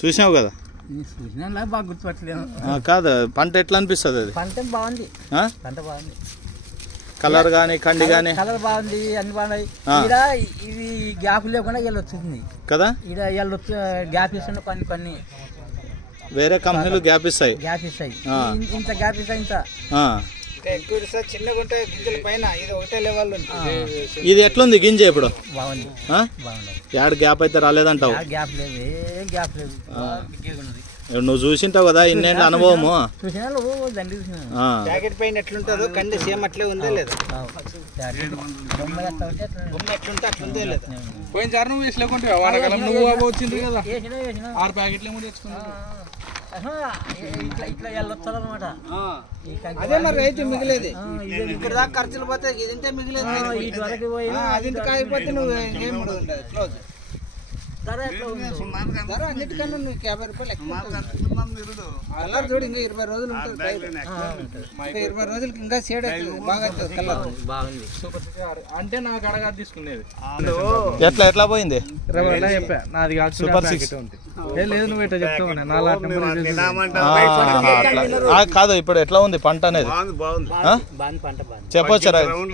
చూసినావు కదా? బాగా గుర్తుపట్టలేదు. కాదు, పంట ఎట్లా అనిపిస్తుంది? అది పంట బాగుంది, పంట బాగుంది. కలర్ గానీ కండి గానీ కలర్ బాగుంది, అన్ని బాగున్నాయి. ఇది గ్యాప్ లేకుండా ఇలా వచ్చింది కదా. ఇలా గ్యాప్ ఇస్తున్న కొన్ని వేరే కంపెనీలు గ్యాప్ ఇస్తాయి. ఇంత గ్యాప్ ఇస్తాయి. ఇంత ఎక్కువ చిన్నగా ఉంటాయి గింజల పైన. ఇది ఒకటే లెవెల్. ఇది ఎట్లుంది గింజ ఇప్పుడు? బాగుంది, యాడ్ గ్యాప్ అయితే రాలేదంటావు? గ్యాప్ లేదు, ఏం గ్యాప్ లేదు. నువ్వు చూసింటావు కదా, ఇన్నేళ్ళ అనుభవము. ప్యాకెట్ పైన ఎట్లుంటుందో కండి సేమ్ అట్లే ఉందే లేదు. పోయినసారి నువ్వు వేసలేకుంటే వాడగలం నువ్వు వచ్చింది కదా, 6 ప్యాకెట్లు ఏమో తెచ్చుకున్నావు. ఇట్లా వెళ్ళొస్తారు అనమాట. అదే మరి రైతు మిగిలేదు. ఇక్కడ దాకా ఖర్చులు పోతే ఇదింటే మిగిలేదు. ఇటు వరకు పోయి అది కాకపోతే నువ్వు ఏం క్లోజ్. ధర అన్నిటికన్నా నీకు 50 రూపాయలు కలర్ చూడు. ఇంకా 20 రోజులు ఉంటుంది, 20 రోజులకి ఇంకా షేడ్ బాగా కలర్ బాగుంది. అంటే నాకు అడగా తీసుకునేది ఎట్లా పోయింది? చెప్పా నాది సూపర్ 6 లేదు. నువ్వు ఎట్లా చెప్తావు? కాదు, ఇప్పుడు ఎట్లా ఉంది పంట అనేది? చెప్పొచ్చు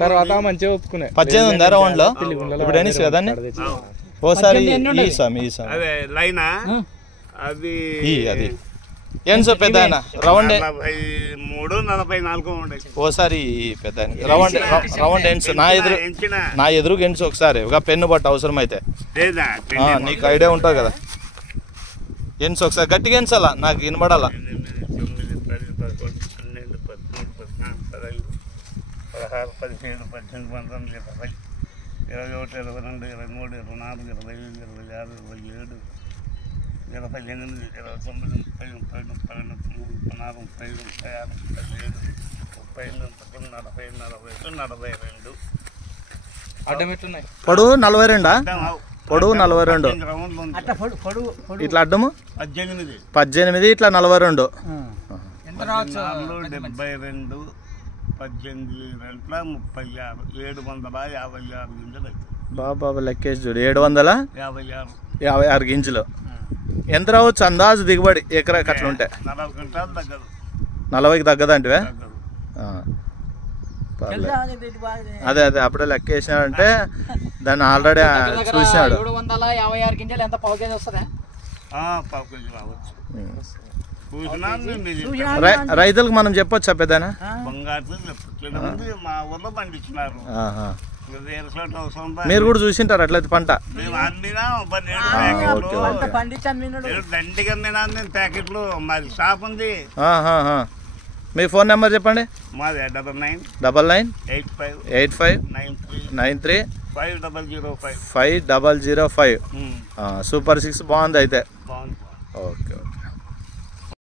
తర్వాత మంచిగా ఒప్పుకునే 18 ఉందా రౌండ్ లో? ఇప్పుడు ఎన్ని కదా ఓసారి అది ఏం సో పెద్ద రౌండ్ 3:44 ఓసారి పెద్ద రౌండ్ ఎండ్స్ నా ఎదురు ఎండ్స్ ఒకసారి ఒక పెన్ను బట్ట అవసరం అయితే. నీకు ఐడియా ఉంటుంది కదా. ఎండ్స్ ఒకసారి గట్టిగా ఎంచాలా, నాకు వినబడాలా. 21, 22, 23, 24, 25, 26, 27, 28, 29, 30, 31, 32, 34, 35, 36, 37, 40, 42. పొడవు 42. పొడవు 42. ఇట్లా అడ్డము 18, ఇట్లా 42. 72, 18 గంటల 36, 756 గింజలు. బాబా లెక్కేసి చూడు, 756 గింజలు. ఎంత రావచ్చు అందాజు దిగుబడి ఎకరాకి అట్లా ఉంటే? 40 క్వింటాలు తగ్గదు. 40కి తగ్గదంటివే? అదే అప్పుడే లెక్కేసినాడంటే దాన్ని ఆల్రెడీ చూసినాడు. 756 గింజలు ఎంత? పావు కేజీ వస్తుందా? పావు కేజీ రావచ్చు. రైతులకు మనం చెప్పొచ్చా పెద్దనా? బంగారు మా ఊర్లో పండించినారు. మీరు కూడా చూసింటారు అట్లయితే పంట? దండిగా ప్యాకెట్లు. మాది షాప్ ఉంది. మీ ఫోన్ నెంబర్ చెప్పండి. మాది 99 85 93 5005. సూపర్ 6 బాగుంది అయితే. ఓకే.